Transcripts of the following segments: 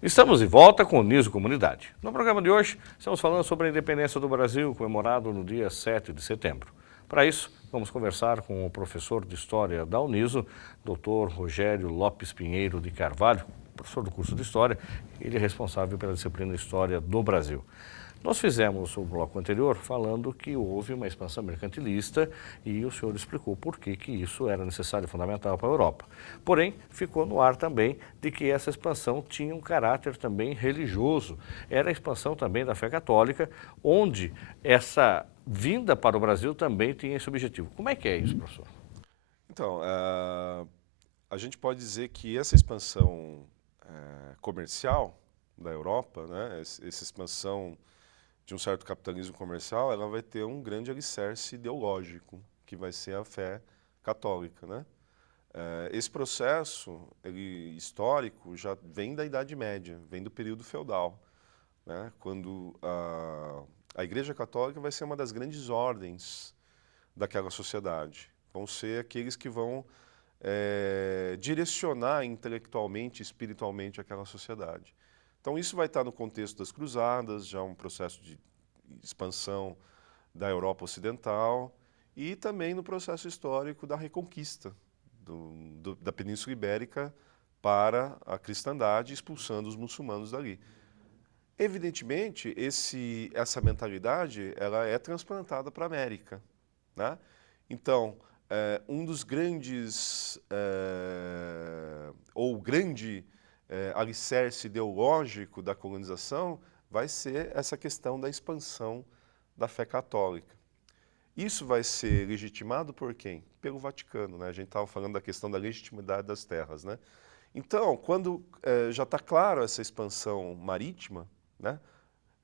Estamos de volta com o Niso Comunidade. No programa de hoje, estamos falando sobre a independência do Brasil, comemorado no dia 7 de setembro. Para isso, vamos conversar com o professor de História da Uniso, Dr. Rogério Lopes Pinheiro de Carvalho, professor do curso de História. Ele é responsável pela disciplina História do Brasil. Nós fizemos o bloco anterior falando que houve uma expansão mercantilista e o senhor explicou por que isso era necessário e fundamental para a Europa. Porém, ficou no ar também de que essa expansão tinha um caráter também religioso. Era a expansão também da fé católica, onde essa vinda para o Brasil também tinha esse objetivo. Como é que é isso, professor? Então, a gente pode dizer que essa expansão comercial da Europa, né, essa expansão de um certo capitalismo comercial, ela vai ter um grande alicerce ideológico, que vai ser a fé católica, né? Esse processo histórico já vem da Idade Média, vem do período feudal, né? Quando a Igreja Católica vai ser uma das grandes ordens daquela sociedade. Vão ser aqueles que vão direcionar intelectualmente, espiritualmente aquela sociedade. Então isso vai estar no contexto das cruzadas, já um processo de expansão da Europa Ocidental e também no processo histórico da reconquista da Península Ibérica para a cristandade, expulsando os muçulmanos dali. Evidentemente, essa mentalidade ela é transplantada para a América, né? Então, um dos grandes, ou grande alicerce ideológico da colonização vai ser essa questão da expansão da fé católica. Isso vai ser legitimado por quem? Pelo Vaticano, né? A gente estava falando da questão da legitimidade das terras, né? Então, quando já está claro essa expansão marítima, né?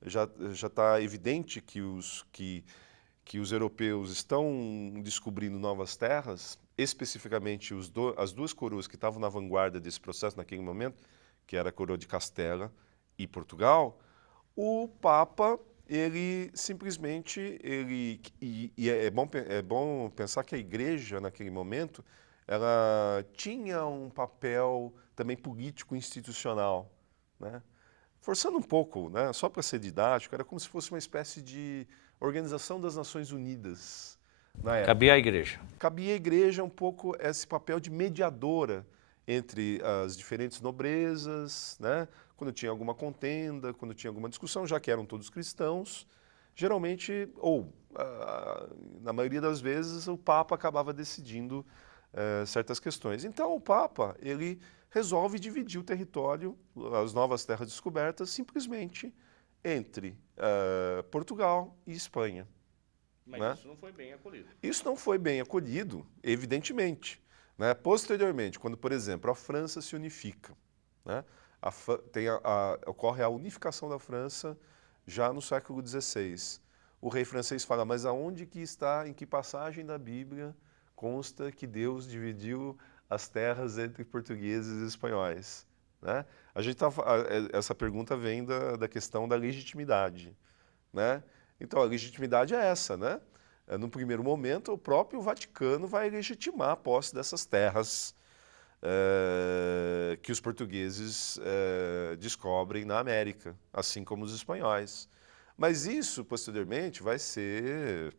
Já está evidente que os europeus estão descobrindo novas terras, especificamente as duas coroas que estavam na vanguarda desse processo naquele momento, que era a coroa de Castela e Portugal, o Papa, ele simplesmente, é bom pensar que a Igreja, naquele momento, ela tinha um papel também político institucional, né? Forçando um pouco, né? Só para ser didático, era como se fosse uma espécie de Organização das Nações Unidas na época. Cabia à Igreja. Cabia à Igreja um pouco esse papel de mediadora entre as diferentes nobrezas, né? Quando tinha alguma contenda, quando tinha alguma discussão, já que eram todos cristãos, geralmente, ou na maioria das vezes, o Papa acabava decidindo certas questões. Então, o Papa, ele resolve dividir o território, as novas terras descobertas, simplesmente entre Portugal e Espanha. Mas né? Isso não foi bem acolhido. Isso não foi bem acolhido, evidentemente. Né? Posteriormente, quando, por exemplo, a França se unifica, né? Ocorre a unificação da França já no século XVI. O rei francês fala, mas aonde que está, em que passagem da Bíblia consta que Deus dividiu as terras entre portugueses e espanhóis? Né? Essa pergunta vem da questão da legitimidade. Né? Então, a legitimidade é essa, né? No primeiro momento, o próprio Vaticano vai legitimar a posse dessas terras que os portugueses descobrem na América, assim como os espanhóis. Mas isso, posteriormente, vai ser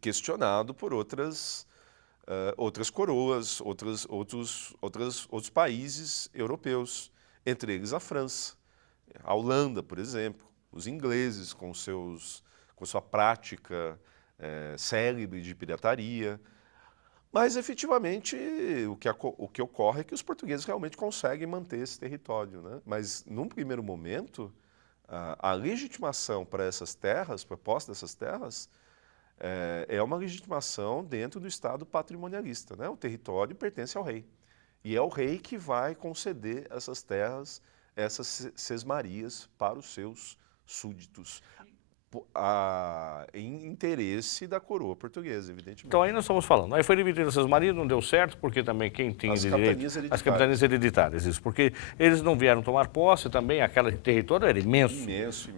questionado por outras coroas, outros países europeus, entre eles a França, a Holanda, por exemplo, os ingleses com sua prática célebre de pirataria. Mas, efetivamente, o que ocorre é que os portugueses realmente conseguem manter esse território. Né? Mas, num primeiro momento, a legitimação para essas terras, para a posse dessas terras, é uma legitimação dentro do Estado patrimonialista. Né? O território pertence ao rei. E é o rei que vai conceder essas terras, essas sesmarias para os seus súditos. Em interesse da coroa portuguesa, evidentemente. Então aí nós estamos falando, aí foi dividido essas marias, não deu certo, porque também quem tinha as capitanias hereditárias, isso, porque eles não vieram tomar posse também, aquele território era imenso,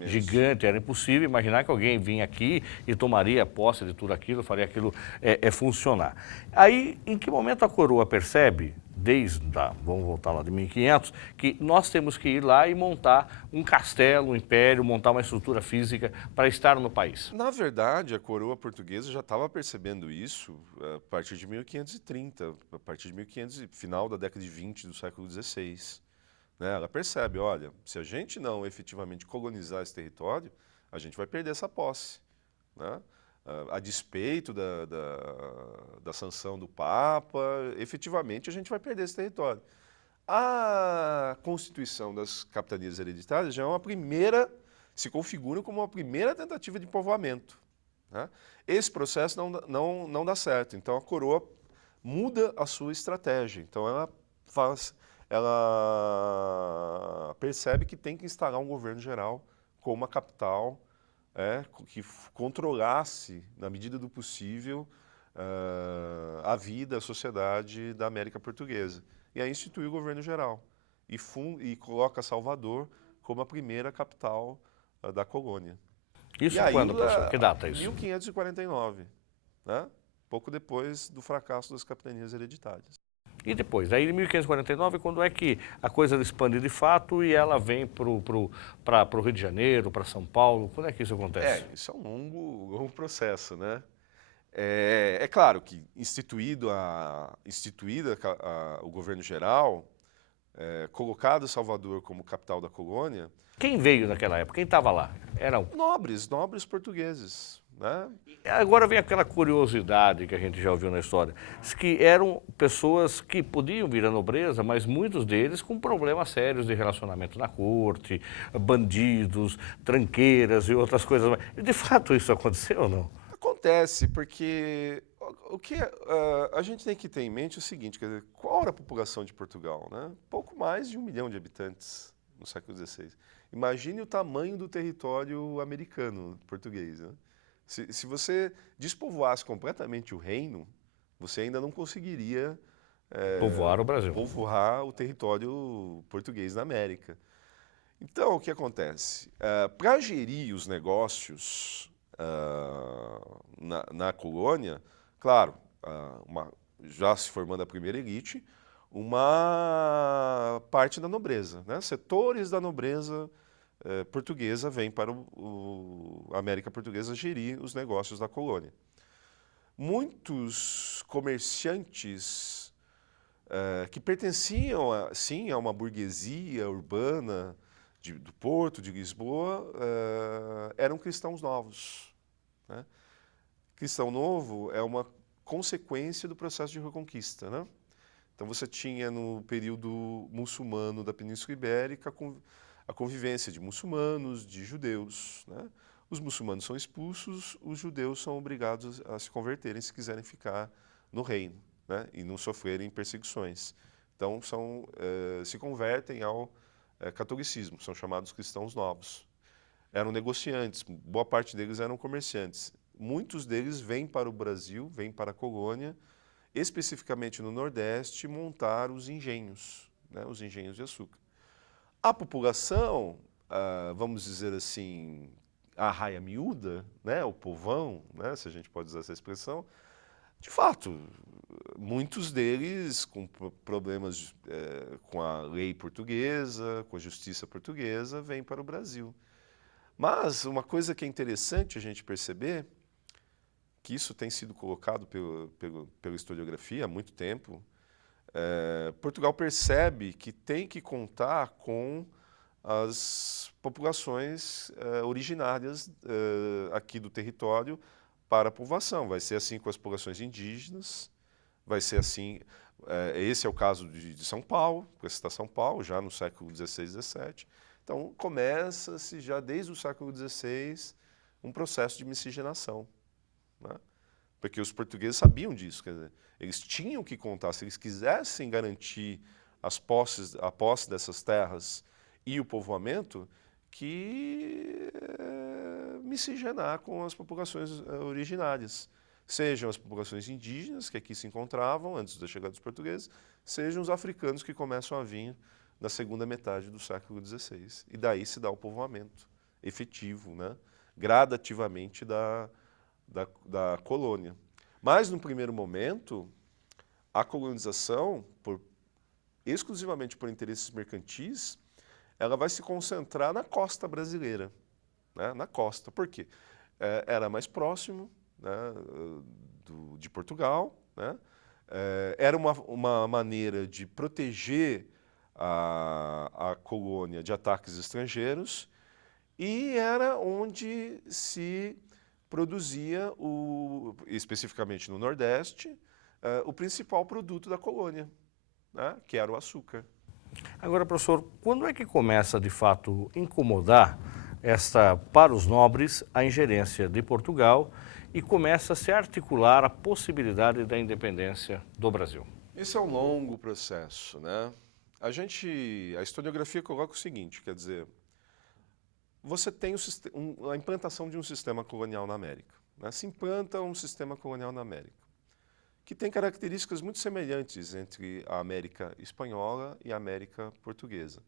gigante, era impossível imaginar que alguém vinha aqui e tomaria posse de tudo aquilo, faria aquilo funcionar. Aí, em que momento a coroa percebe vamos voltar lá de 1500, que nós temos que ir lá e montar um castelo, um império, montar uma estrutura física para estar no país. Na verdade, a coroa portuguesa já estava percebendo isso a partir de 1530, a partir de 1500, final da década de 20 do século XVI. Né? Ela percebe, olha, se a gente não efetivamente colonizar esse território, a gente vai perder essa posse. Né? A despeito da sanção do Papa, efetivamente a gente vai perder esse território. A constituição das capitanias hereditárias já é uma primeira, se configura como uma primeira tentativa de povoamento. Né? Esse processo não dá certo, então a coroa muda a sua estratégia. Então ela percebe que tem que instalar um governo geral com uma capital que controlasse, na medida do possível, a vida, a sociedade da América Portuguesa. E aí institui o governo geral e coloca Salvador como a primeira capital da colônia. Isso quando, professor? Que data é isso? 1549, né? Pouco depois do fracasso das capitanias hereditárias. E depois, aí em 1549, quando é que a coisa expande de fato e ela vem para o Rio de Janeiro, para São Paulo? Quando é que isso acontece? Isso é um longo processo, né? É claro que instituída o governo geral, colocado Salvador como capital da colônia... Quem veio naquela época? Quem estava lá? Eram nobres portugueses. Né? Agora vem aquela curiosidade que a gente já ouviu na história, que eram pessoas que podiam vir à nobreza, mas muitos deles com problemas sérios de relacionamento na corte, bandidos, tranqueiras e outras coisas. De fato isso aconteceu ou não? Acontece, porque o que a gente tem que ter em mente é o seguinte, quer dizer, qual era a população de Portugal? Né? Pouco mais de 1 milhão de habitantes no século XVI. Imagine o tamanho do território americano, português, né? Se você despovoasse completamente o reino, você ainda não conseguiria povoar o Brasil, povoar o território português na América. Então, o que acontece? Para gerir os negócios na colônia, claro, já se formando a primeira elite, uma parte da nobreza, né? Setores da nobreza portuguesa vem para a América Portuguesa gerir os negócios da colônia. Muitos comerciantes que pertenciam, sim, a uma burguesia urbana do Porto, de Lisboa, eram cristãos novos. Né? Cristão novo é uma consequência do processo de reconquista. Né? Então você tinha no período muçulmano da Península Ibérica a convivência de muçulmanos, de judeus. Né? Os muçulmanos são expulsos, os judeus são obrigados a se converterem se quiserem ficar no reino, né? E não sofrerem perseguições. Então se convertem ao catolicismo, são chamados cristãos novos. Eram negociantes, boa parte deles eram comerciantes. Muitos deles vêm para o Brasil, vêm para a colônia, especificamente no Nordeste, montar os engenhos, né? Os engenhos de açúcar. A população, vamos dizer assim, a raia miúda, né, o povão, né, se a gente pode usar essa expressão, de fato, muitos deles com problemas com a lei portuguesa, com a justiça portuguesa, vêm para o Brasil. Mas uma coisa que é interessante a gente perceber, que isso tem sido colocado pela historiografia há muito tempo, Portugal percebe que tem que contar com as populações originárias aqui do território para a povoação. Vai ser assim com as populações indígenas, vai ser assim, esse é o caso de São Paulo, com a cidade de São Paulo, já no século XVI, XVII. Então começa-se já desde o século XVI um processo de miscigenação. Né? Porque os portugueses sabiam disso, quer dizer, eles tinham que contar, se eles quisessem garantir a posse dessas terras e o povoamento, que miscigenar com as populações originárias. Sejam as populações indígenas, que aqui se encontravam antes da chegada dos portugueses, sejam os africanos que começam a vir na segunda metade do século XVI. E daí se dá o povoamento efetivo, né? Gradativamente da colônia. Mas, no primeiro momento, a colonização, exclusivamente por interesses mercantis, ela vai se concentrar na costa brasileira, né? Na costa. Por quê? Era mais próximo, né, de Portugal, né? Era uma maneira de proteger a colônia de ataques estrangeiros e era onde se produzia, especificamente no Nordeste, o principal produto da colônia, né, que era o açúcar. Agora, professor, quando é que começa de fato incomodar para os nobres a ingerência de Portugal e começa a se articular a possibilidade da independência do Brasil? Isso é um longo processo, né? A historiografia coloca o seguinte, quer dizer, você tem a implantação de um sistema colonial na América, né? Se implanta um sistema colonial na América, que tem características muito semelhantes entre a América espanhola e a América portuguesa,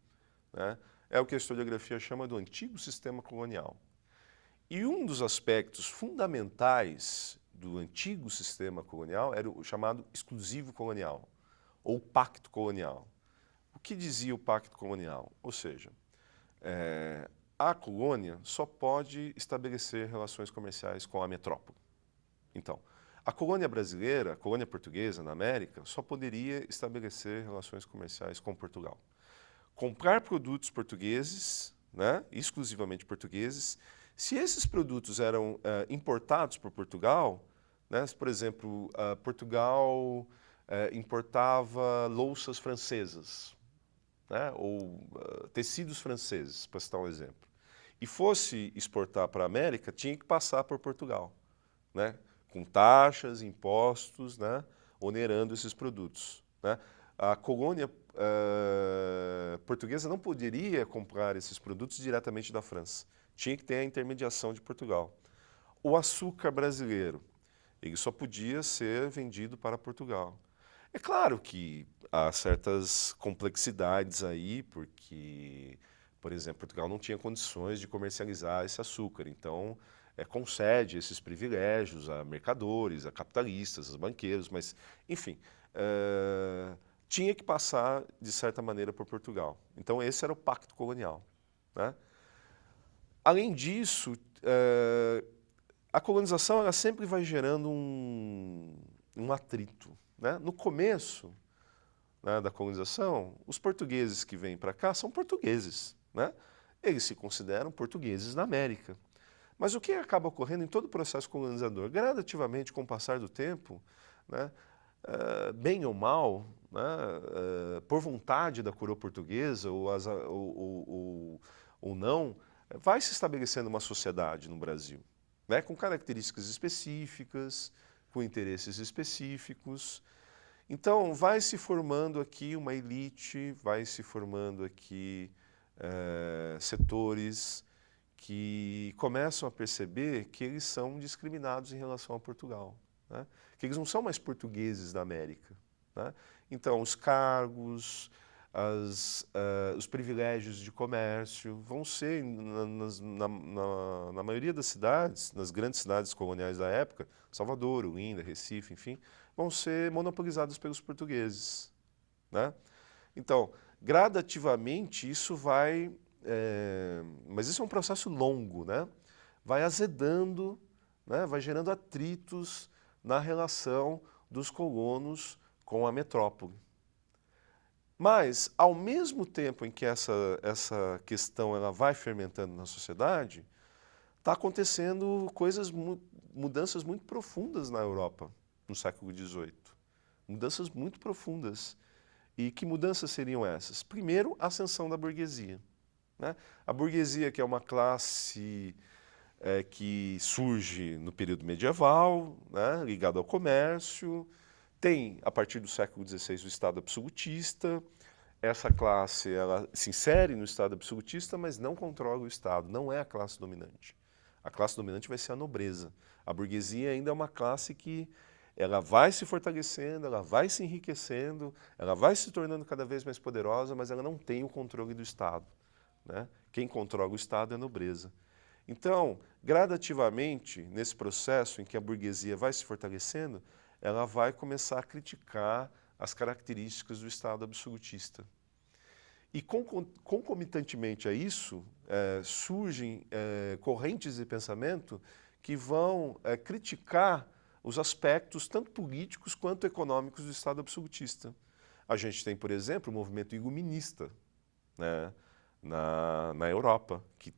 né? É o que a historiografia chama do antigo sistema colonial. E um dos aspectos fundamentais do antigo sistema colonial era o chamado exclusivo colonial, ou pacto colonial. O que dizia o pacto colonial? Ou seja, a colônia só pode estabelecer relações comerciais com a metrópole. Então, a colônia brasileira, a colônia portuguesa na América, só poderia estabelecer relações comerciais com Portugal. Comprar produtos portugueses, né, exclusivamente portugueses. Se esses produtos eram importados por Portugal, né, por exemplo, Portugal importava louças francesas, né, ou tecidos franceses, para citar um exemplo, e fosse exportar para a América, tinha que passar por Portugal, né, com taxas, impostos, né, onerando esses produtos, né. A colônia portuguesa não poderia comprar esses produtos diretamente da França. Tinha que ter a intermediação de Portugal. O açúcar brasileiro, ele só podia ser vendido para Portugal. É claro que há certas complexidades aí, porque, por exemplo, Portugal não tinha condições de comercializar esse açúcar, então concede esses privilégios a mercadores, a capitalistas, a banqueiros, mas, enfim, tinha que passar, de certa maneira, por Portugal. Então, esse era o pacto colonial, né? Além disso, a colonização ela sempre vai gerando um atrito, né? No começo, né, da colonização, os portugueses que vêm para cá são portugueses, né? Eles se consideram portugueses na América. Mas o que acaba ocorrendo em todo o processo colonizador? Gradativamente, com o passar do tempo, né, bem ou mal, né, por vontade da coroa portuguesa ou não, vai se estabelecendo uma sociedade no Brasil, né, com características específicas, com interesses específicos. Então, vai se formando aqui uma elite, vai se formando aqui setores que começam a perceber que eles são discriminados em relação a Portugal, né, que eles não são mais portugueses da América, né? Então, os cargos, os privilégios de comércio vão ser, na maioria das cidades, nas grandes cidades coloniais da época, Salvador, Olinda, Recife, enfim, vão ser monopolizados pelos portugueses, né? Então, gradativamente, isso vai... mas isso é um processo longo, né? Vai azedando, né? Vai gerando atritos na relação dos colonos com a metrópole. Mas, ao mesmo tempo em que essa questão ela vai fermentando na sociedade, está acontecendo mudanças muito profundas na Europa no século XVIII. Mudanças muito profundas. E que mudanças seriam essas? Primeiro, a ascensão da burguesia, né? A burguesia, que é uma classe que surge no período medieval, né, ligada ao comércio, tem, a partir do século XVI, o Estado absolutista. Essa classe ela se insere no Estado absolutista, mas não controla o Estado, não é a classe dominante. A classe dominante vai ser a nobreza. A burguesia ainda é uma classe que ela vai se fortalecendo, ela vai se enriquecendo, ela vai se tornando cada vez mais poderosa, mas ela não tem o controle do Estado, né? Quem controla o Estado é a nobreza. Então, gradativamente, nesse processo em que a burguesia vai se fortalecendo, ela vai começar a criticar as características do Estado absolutista. E concomitantemente a isso, surgem correntes de pensamento que vão criticar os aspectos tanto políticos quanto econômicos do Estado absolutista. A gente tem, por exemplo, o movimento iluminista, né, na Europa, que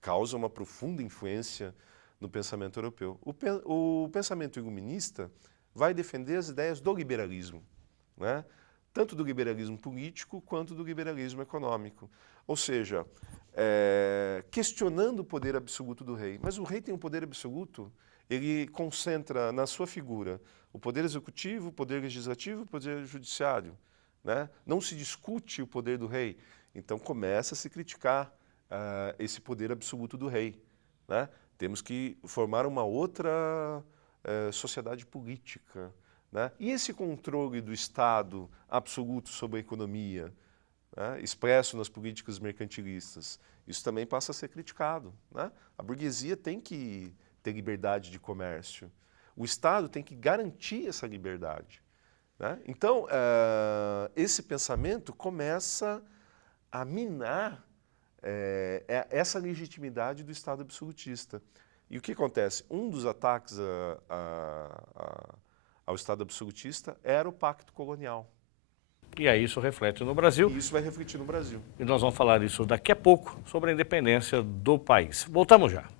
causa uma profunda influência no pensamento europeu. O pensamento iluminista vai defender as ideias do liberalismo, né? Tanto do liberalismo político quanto do liberalismo econômico. Ou seja, questionando o poder absoluto do rei. Mas o rei tem um poder absoluto, ele concentra na sua figura o poder executivo, o poder legislativo, o poder judiciário, né? Não se discute o poder do rei. Então começa a se criticar esse poder absoluto do rei, né? Temos que formar uma outra sociedade política, né? E esse controle do Estado absoluto sobre a economia, né, expresso nas políticas mercantilistas, isso também passa a ser criticado, né? A burguesia tem que ter liberdade de comércio. O Estado tem que garantir essa liberdade, né? Então, esse pensamento começa a minar essa legitimidade do Estado absolutista. E o que acontece? Um dos ataques ao Estado absolutista era o Pacto Colonial. E aí isso reflete no Brasil. E isso vai refletir no Brasil. E nós vamos falar isso daqui a pouco, sobre a independência do país. Voltamos já.